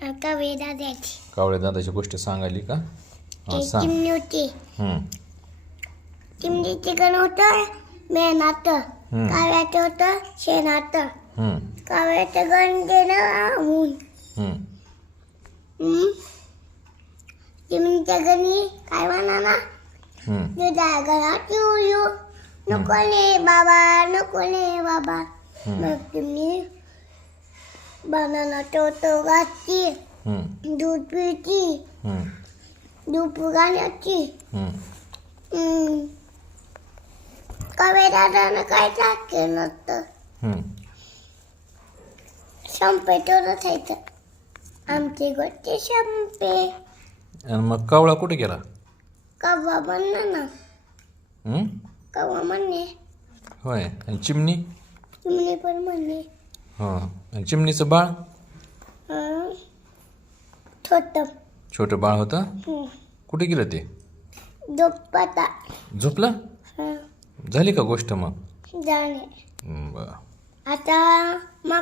कावळे दादाची कावळ्या दादाची गोष्ट सांगायली का? हा, एक सांग. चिमणी होती. हम्म, चिमणीचं गण होतं मेणाचं, हम्म, कावळ्याचं होतं शेणाचं. हम्म, कावळ्याचं गण गेलं ऊन. हम्म, चिमणीच्या गणी काय म्हणा हम्म, तुझ्या घरात येऊ नको ने बाबा, नको ने बाबा. मग चिमणी बनाना टोटो घातली, हम्म, दूध पिळती, हम्म, दूध गाण्याची. हम्म, कावळे दादानं काय केलं नसतं. हम्म. संपे तोडत खायचं. आमचे गोष्टी संपे आणि मग कावळा कुठे गेला? कव्वा म्हणणं ना, हम्म? कव्वा म्हणणे, होय. आणि चिमणी? चिमणी पण म्हणणे. हो. आणि चिमणीचं बाळ? छोट छोटं बाळ होतं. कुठे गेलं ते? दुप्पटा झोपलं? झाली का गोष्ट मग? जाणे. बरं. आता मग